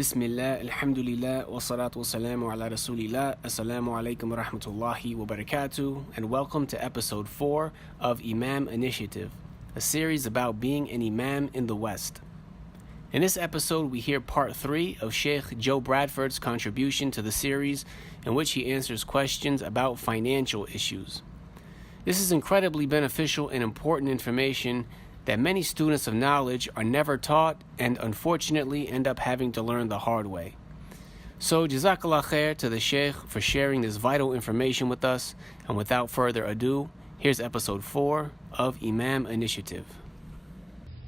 Bismillah, alhamdulillah, wa salatu wa salamu ala rasulillah, assalamu alaikum wa rahmatullahi wa barakatuh, and welcome to Episode 4 of Imam Initiative, a series about being an Imam in the West. In this episode, we hear Part 3 of Sheikh Joe Bradford's contribution to the series, in which he answers questions about financial issues. This is incredibly beneficial and important information that many students of knowledge are never taught and unfortunately end up having to learn the hard way. So Jazakallah khair to the Sheikh for sharing this vital information with us, and without further ado, here's Episode 4 of Imam Initiative.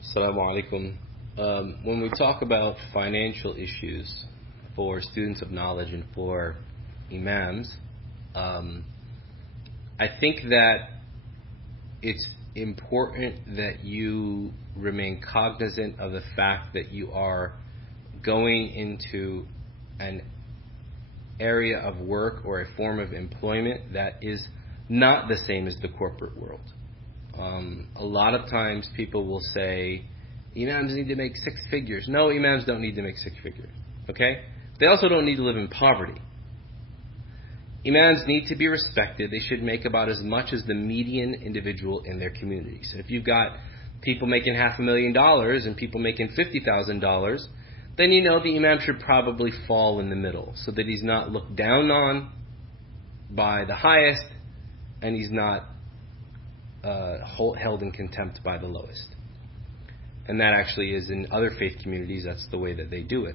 Assalamu alaikum. When we talk about financial issues for students of knowledge and for Imams, I think that it's important that you remain cognizant of the fact that you are going into an area of work or a form of employment that is not the same as the corporate world. A lot of times people will say, Imams need to make six figures. No, Imams don't need to make six figures. Okay? They also don't need to live in poverty. Imams need to be respected. They should make about as much as the median individual in their community. So if you've got people making $500,000 and people making $50,000, then you know the Imam should probably fall in the middle, so that he's not looked down on by the highest and he's not held in contempt by the lowest. And that actually is in other faith communities, that's the way that they do it.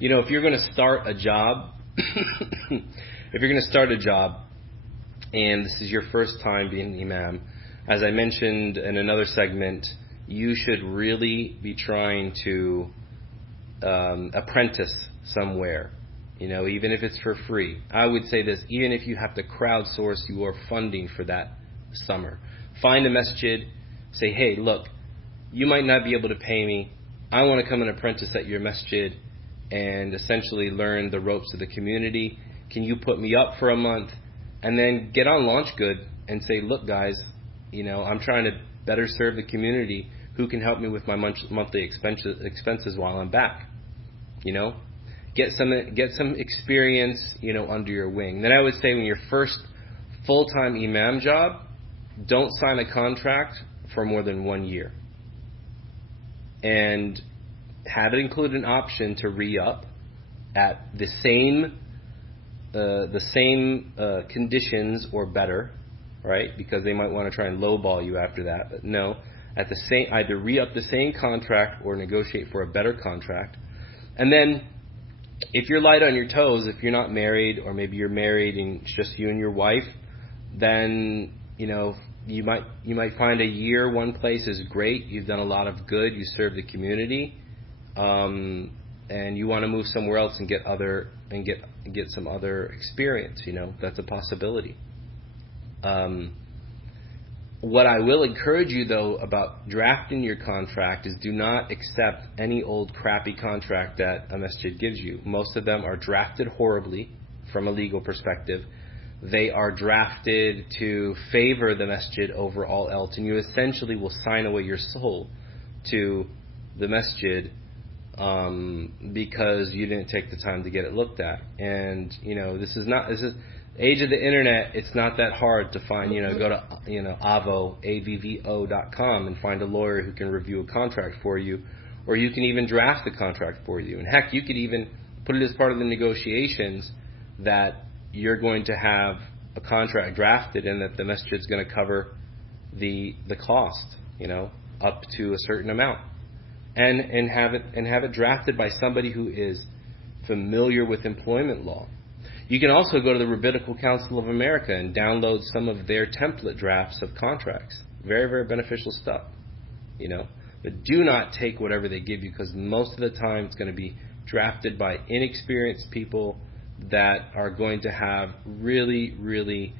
You know, if you're going to start a job, and this is your first time being an Imam, as I mentioned in another segment, you should really be trying to apprentice somewhere, you know, even if it's for free. I would say this, even if you have to crowdsource your funding for that summer. Find a masjid, say, hey, look, you might not be able to pay me. I want to come and apprentice at your masjid and essentially learn the ropes of the community. Can you put me up for a month? And then get on LaunchGood and say, look guys, you know, I'm trying to better serve the community. Who can help me with my monthly expenses while I'm back? You know, get some experience, you know, under your wing. Then I would say, when your first full-time Imam job, don't sign a contract for more than 1 year. And have it include an option to re-up at the same conditions or better, right? Because they might want to try and lowball you after that. But no, at the same, either re-up the same contract or negotiate for a better contract. And then, if you're light on your toes, if you're not married, or maybe you're married and it's just you and your wife, then you know you might find a year one place is great. You've done a lot of good. You serve the community. And you want to move somewhere else and get some other experience, you know, that's a possibility. What I will encourage you though about drafting your contract is, do not accept any old crappy contract that a masjid gives you. Most of them are drafted horribly from a legal perspective. They are drafted to favor the masjid over all else, and you essentially will sign away your soul to the masjid because you didn't take the time to get it looked at. And you know, this is age of the internet. It's not that hard to find. You know, go to avvo.com and find a lawyer who can review a contract for you, or you can even draft the contract for you. And heck, you could even put it as part of the negotiations that you're going to have a contract drafted and that the masjid's going to cover the cost, you know, up to a certain amount. And have it drafted by somebody who is familiar with employment law. You can also go to the Rabbinical Council of America and download some of their template drafts of contracts. Very, very beneficial stuff, you know. But do not take whatever they give you, because most of the time it's going to be drafted by inexperienced people that are going to have really, really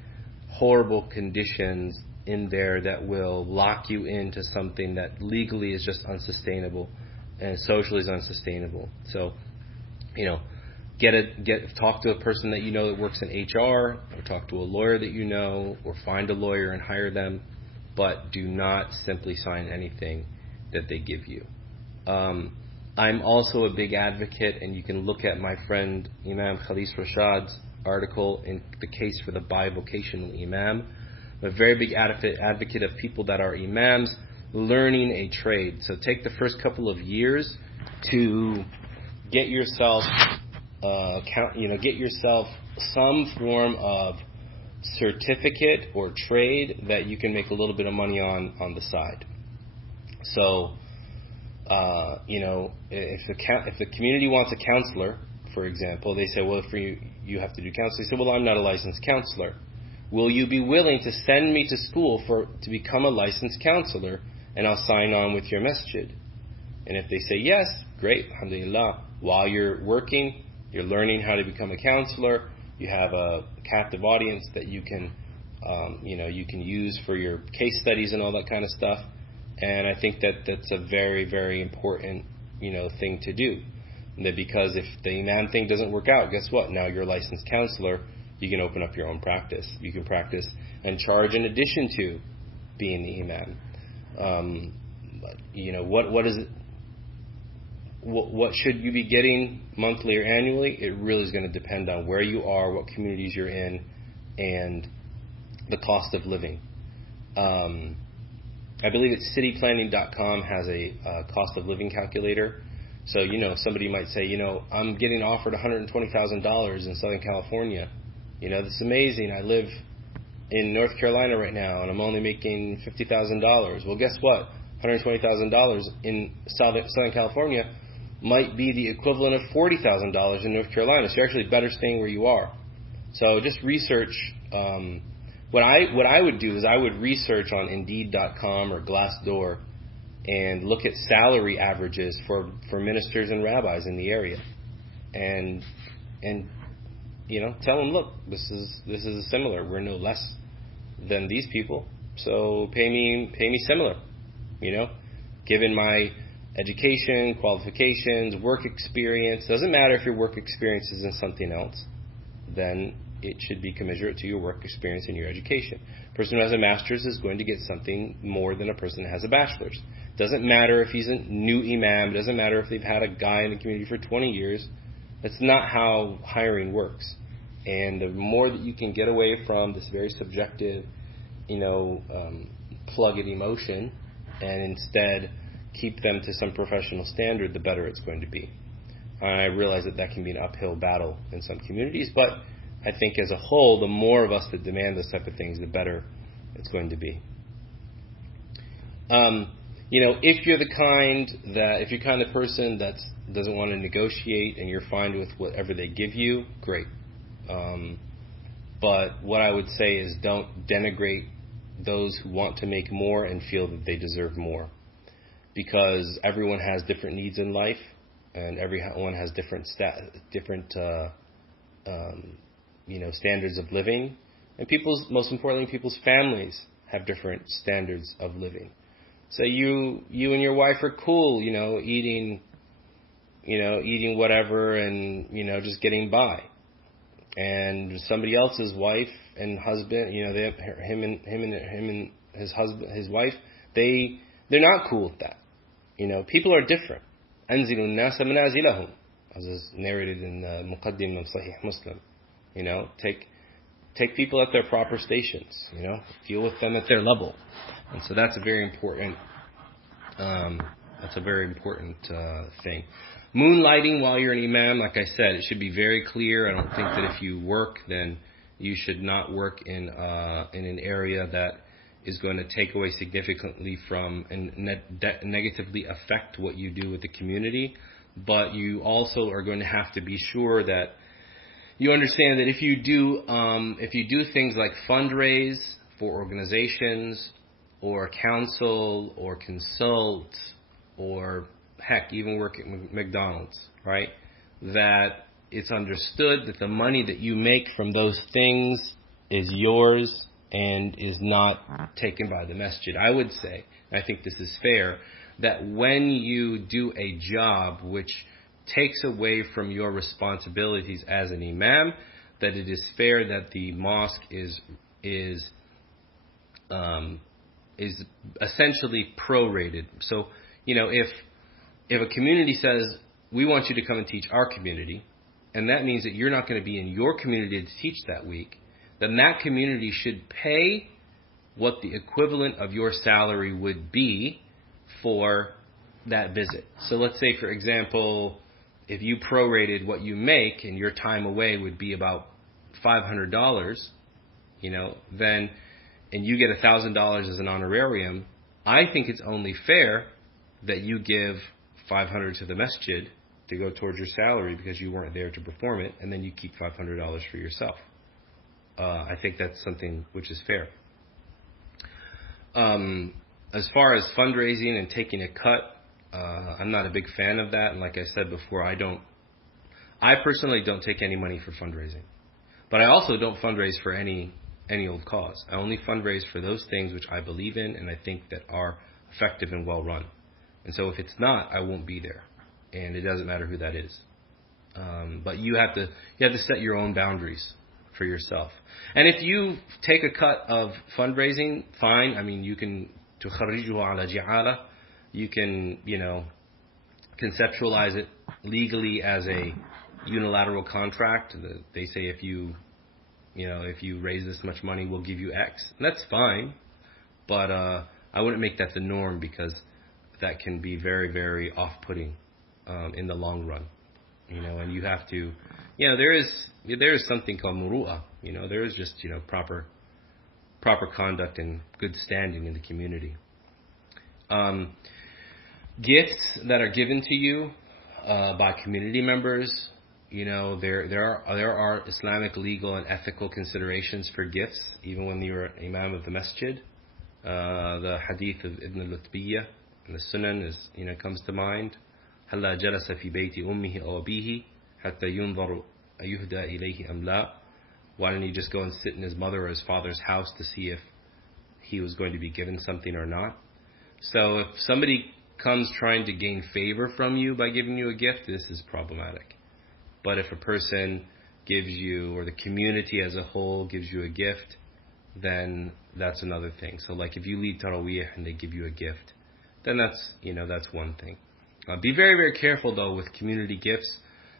horrible conditions in there that will lock you into something that legally is just unsustainable and socially is unsustainable. So, you know, talk to a person that you know that works in HR, or talk to a lawyer that you know, or find a lawyer and hire them, but do not simply sign anything that they give you. I'm also a big advocate, and you can look at my friend Imam Khalis Rashad's article in the case for the bivocational Imam. I'm a very big advocate of people that are Imams learning a trade. So take the first couple of years to get yourself, get yourself some form of certificate or trade that you can make a little bit of money on the side. So, if the community wants a counselor, for example, they say, well, you have to do counseling. They say, well, I'm not a licensed counselor. Will you be willing to send me to school to become a licensed counselor, and I'll sign on with your masjid? And if they say yes, great, alhamdulillah. While you're working, you're learning how to become a counselor. You have a captive audience that you can use for your case studies and all that kind of stuff. And I think that's a very, very important, thing to do. That because if the Imam thing doesn't work out, guess what? Now you're a licensed counselor. You can open up your own practice. You can practice and charge in addition to being the Imam. What is it? What should you be getting monthly or annually? It really is going to depend on where you are, what communities you're in, and the cost of living. I believe it's cityplanning.com has a cost of living calculator. So, somebody might say, I'm getting offered $120,000 in Southern California. This is amazing. I live in North Carolina right now, and I'm only making $50,000. Well, guess what? $120,000 in Southern California might be the equivalent of $40,000 in North Carolina. So you're actually better staying where you are. So just research. What I would do is I would research on Indeed.com or Glassdoor and look at salary averages for ministers and rabbis in the area, and tell them, look, this is similar. We're no less than these people, so pay me similar. Given my education, qualifications, work experience, doesn't matter if your work experience is in something else, then it should be commensurate to your work experience and your education. A person who has a master's is going to get something more than a person who has a bachelor's. Doesn't matter if he's a new Imam, doesn't matter if they've had a guy in the community for 20 years. That's not how hiring works. And the more that you can get away from this very subjective, plug-in emotion, and instead keep them to some professional standard, the better it's going to be. I realize that can be an uphill battle in some communities, but I think as a whole, the more of us that demand those type of things, the better it's going to be. If you're the kind of person that doesn't want to negotiate and you're fine with whatever they give you, great. But what I would say is don't denigrate those who want to make more and feel that they deserve more, because everyone has different needs in life, and everyone has different standards of living, and most importantly, people's families have different standards of living. So you and your wife are cool, eating whatever and just getting by. And somebody else's wife and husband, him and his wife, they're not cool with that. People are different. أنزلوا الناس منازلهم, as is narrated in Muqaddim of Sahih Muslim. Take people at their proper stations. Deal with them at their level. And so that's a very important. Thing. Moonlighting while you're an Imam, like I said, it should be very clear. I don't think that if you work, then you should not work in an area that is going to take away significantly from and negatively affect what you do with the community. But you also are going to have to be sure that you understand that if you do things like fundraise for organizations or counsel or consult or heck, even work at McDonald's, right? That it's understood that the money that you make from those things is yours and is not taken by the masjid. I would say, and I think this is fair, that when you do a job which takes away from your responsibilities as an Imam, that it is fair that the mosque is essentially prorated. So, if if a community says, we want you to come and teach our community, and that means that you're not going to be in your community to teach that week, then that community should pay what the equivalent of your salary would be for that visit. So let's say, for example, if you prorated what you make and your time away would be about $500, then, and you get $1,000 as an honorarium, I think it's only fair that you give $500 to the masjid to go towards your salary because you weren't there to perform it, and then you keep $500 for yourself. I think that's something which is fair. As far as fundraising and taking a cut, I'm not a big fan of that, and like I said before, I personally don't take any money for fundraising. But I also don't fundraise for any old cause. I only fundraise for those things which I believe in and I think that are effective and well run. And so if it's not, I won't be there. And it doesn't matter who that is. But you have to set your own boundaries for yourself. And if you take a cut of fundraising, fine. I mean, you can تخرجه على جعالة. You can, conceptualize it legally as a unilateral contract. They say if you raise this much money, we'll give you X. And that's fine, but I wouldn't make that the norm because that can be very, very off-putting in the long run. And you have to, there is something called muru'ah. There is just proper conduct and good standing in the community. Gifts that are given to you by community members, there are Islamic legal and ethical considerations for gifts, even when you're an imam of the masjid. The hadith of Ibn al-Lutbiyyah and the Sunan is, comes to mind. هلا جلس في بيت أمه أو أبيه حتى ينظر أيهدى إليه أم لا. Why didn't he just go and sit in his mother or his father's house to see if he was going to be given something or not? So if somebody comes trying to gain favor from you by giving you a gift, this is problematic. But if a person gives you, or the community as a whole gives you a gift, then that's another thing. So like if you lead Taraweeh and they give you a gift, then that's one thing. Be very, very careful though with community gifts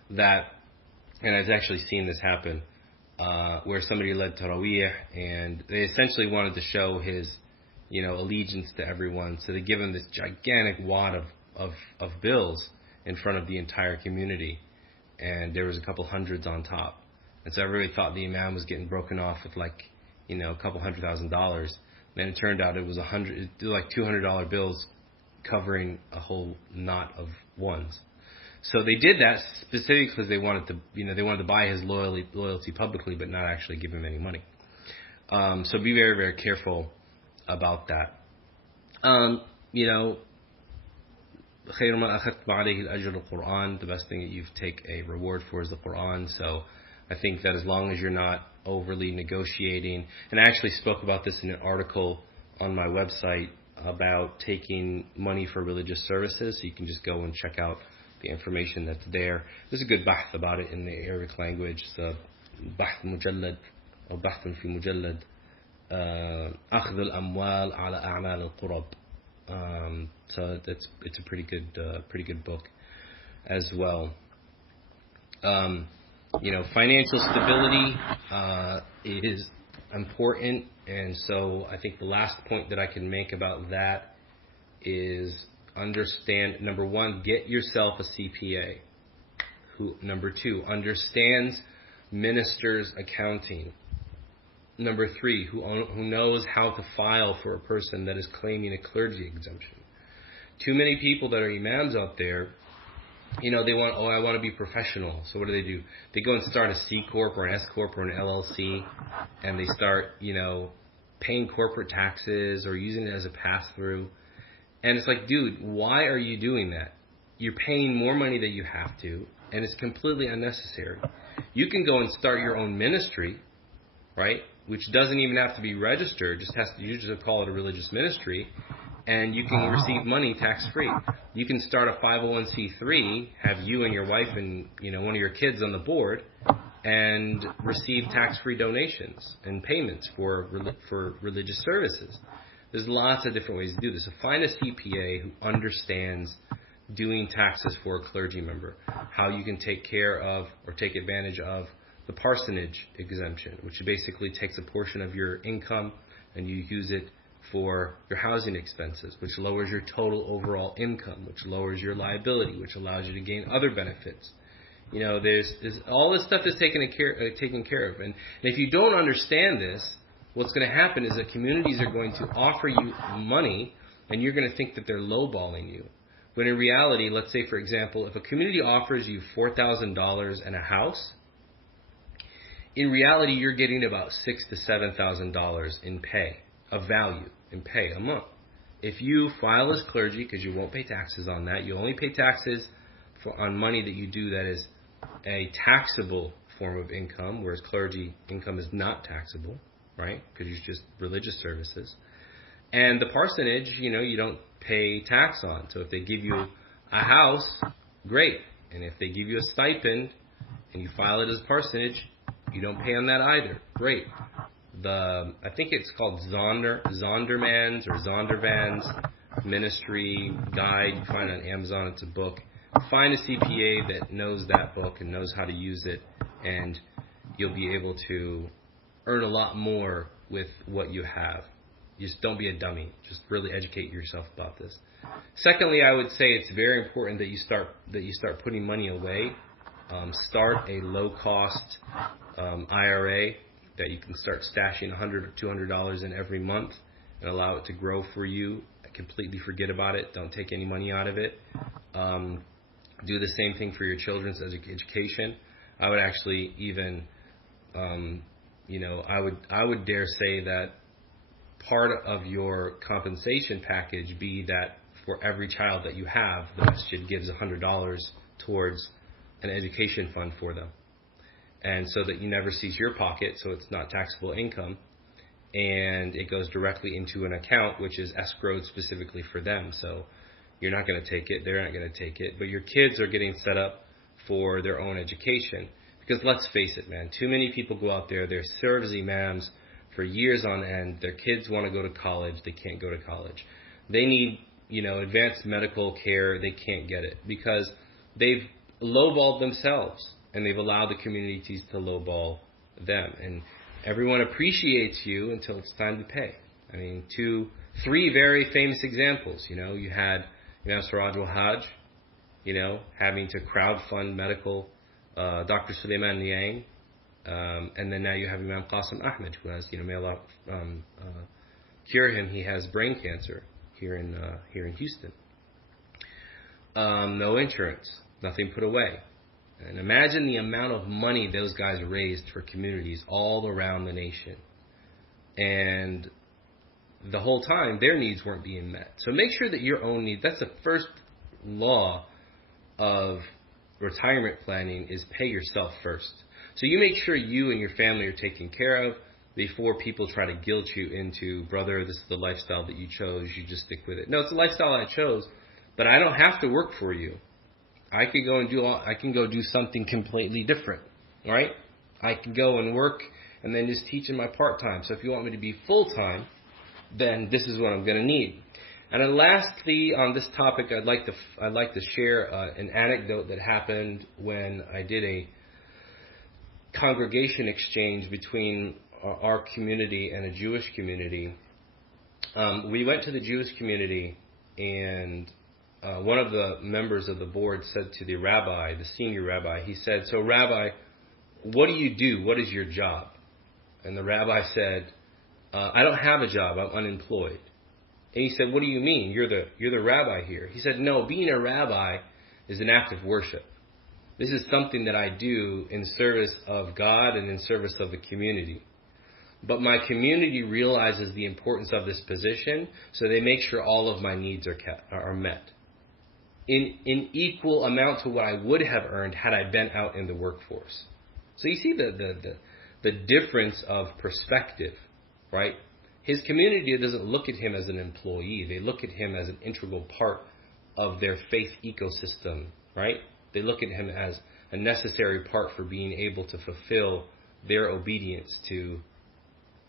and I've actually seen this happen, where somebody led Taraweeh and they essentially wanted to show his allegiance to everyone. So they give him this gigantic wad of bills in front of the entire community. And there was a couple hundreds on top. And so everybody thought the imam was getting broken off with a couple $100,000. Then it turned out it was $200 bills covering a whole knot of ones. So they did that specifically because they wanted to buy his loyalty publicly, but not actually give him any money. So be very, very careful about that. خير ما أخذت عليه الأجر القرآن. The best thing that you take a reward for is the Quran. So I think that as long as you're not overly negotiating, and I actually spoke about this in an article on my website about taking money for religious services. So you can just go and check out the information that's there. There's a good bahth about it in the Arabic language. It's bahth mujallad or bahth fi mujallad. أخذ الأموال على أعمال القرب. So it's a pretty good book as well. Financial stability is important, and so I think the last point that I can make about that is understand, number one, get yourself a CPA. Number two, understands ministers' accounting. Number three, who knows how to file for a person that is claiming a clergy exemption. Too many people that are imams out there, they want, I want to be professional. So what do? They go and start a C Corp or an S Corp or an LLC, and they start, paying corporate taxes or using it as a pass-through. And it's like, dude, why are you doing that? You're paying more money than you have to, and it's completely unnecessary. You can go and start your own ministry, right? Which doesn't even have to be registered, you just call it a religious ministry, and you can receive money tax-free. You can start a 501c3, have you and your wife and one of your kids on the board, and receive tax-free donations and payments for religious services. There's lots of different ways to do this. So find a CPA who understands doing taxes for a clergy member, how you can take care of or take advantage of the parsonage exemption, which basically takes a portion of your income and you use it for your housing expenses, which lowers your total overall income, which lowers your liability, which allows you to gain other benefits. You know, there's all this stuff is taken care of. And if you don't understand this, what's going to happen is that communities are going to offer you money and you're going to think that they're lowballing you. When in reality, let's say, for example, if a community offers you $4,000 and a house, in reality, you're getting about $6,000 to $7,000 in pay, of value, in pay a month. If you file as clergy, because you won't pay taxes on that, you only pay taxes on money that you do that is a taxable form of income, whereas clergy income is not taxable, right? Because it's just religious services. And the parsonage, you know, you don't pay tax on. So if they give you a house, great. And if they give you a stipend and you file it as parsonage, you don't pay on that either. Great. I think it's called Zondermans or Zondervans Ministry Guide. You find it on Amazon. It's a book. Find a CPA that knows that book and knows how to use it, and you'll be able to earn a lot more with what you have. Just don't be a dummy. Just really educate yourself about this. Secondly, I would say it's very important that you start putting money away. Start a low-cost IRA that you can start stashing $100 or $200 in every month and allow it to grow for you. Completely forget about it. Don't take any money out of it. Do the same thing for your children's education. I would actually even, I would dare say that part of your compensation package be that for every child that you have, the masjid gives $100 towards an education fund for them. And so that you never sees your pocket, so it's not taxable income, and it goes directly into an account which is escrowed specifically for them. So you're not going to take it, they're not going to take it, but your kids are getting set up for their own education. Because let's face it, man, too many people go out there, they serve as imams for years on end, their kids want to go to college, they can't go to college. They need, advanced medical care, they can't get it because they've lowballed themselves and they've allowed the communities to lowball them. And everyone appreciates you until it's time to pay. I mean, 3 very famous examples. You had Imam Siraj al-Hajj, having to crowdfund medical, Dr. Suleiman Liang, and then now you have Imam Qasim Ahmed, who has, may Allah cure him. He has brain cancer here in Houston. No insurance, nothing put away. And imagine the amount of money those guys raised for communities all around the nation. And the whole time, their needs weren't being met. So make sure that your own needs, that's the first law of retirement planning, is pay yourself first. So you make sure you and your family are taken care of before people try to guilt you into, brother, this is the lifestyle that you chose, you just stick with it. No, it's the lifestyle I chose, but I don't have to work for you. I can go do something completely different, right? I can go and work and then just teach in my part-time. So if you want me to be full-time, then this is what I'm going to need. And then lastly, on this topic, I'd like to share an anecdote that happened when I did a congregation exchange between our community and a Jewish community. We went to the Jewish community, and one of the members of the board said to the rabbi, the senior rabbi, he said, "So Rabbi, what do you do? What is your job?" And the rabbi said, "I don't have a job. I'm unemployed." And he said, "What do you mean? You're the rabbi here." He said, "No, being a rabbi is an act of worship. This is something that I do in service of God and in service of the community. But my community realizes the importance of this position, so they make sure all of my needs are met in equal amount to what I would have earned had I been out in the workforce." So you see the difference of perspective, right? His community doesn't look at him as an employee. They look at him as an integral part of their faith ecosystem, right? They look at him as a necessary part for being able to fulfill their obedience to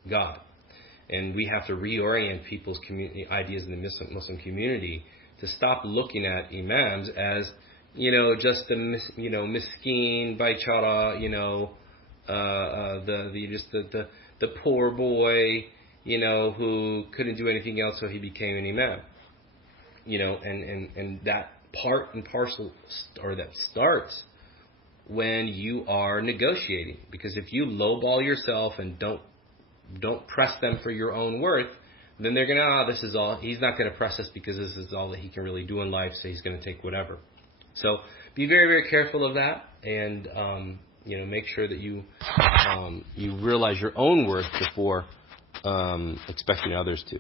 God. And we have to reorient people's ideas in the Muslim community to stop looking at imams as, just the miskeen, baichara, the poor boy, who couldn't do anything else, so he became an imam. And that part and parcel, or that starts when you are negotiating. Because if you lowball yourself and don't press them for your own worth, then they're gonna, this is all, he's not gonna press us because this is all that he can really do in life, so he's gonna take whatever. So be very, very careful of that, and make sure that you realize your own worth before expecting others to.